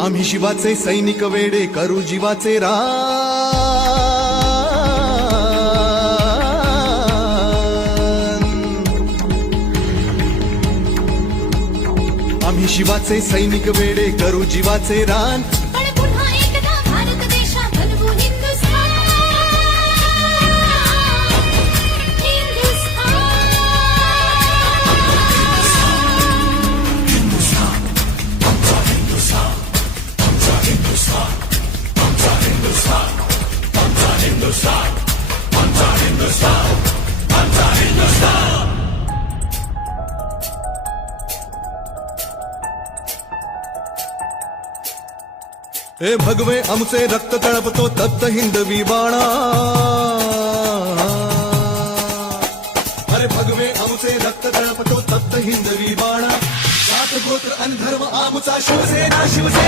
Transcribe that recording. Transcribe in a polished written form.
आम्ही शिवाचे सैनिक वेडे करू जीवाचे रान। आम्ही शिवाचे सैनिक वेडे करू जीवाचे रान। पण पुन्हा एकदा भारत देशा बनवू हिंदुस्थान। हे भगवे आमचे रक्त तळपतो तप्त हिंदवी बाणा। अरे भगवे आमचे रक्त तळपतो तप्त हिंदवी बाणा। जात गोत्र आणि धर्म आमचा शिवसेना शिवसेना।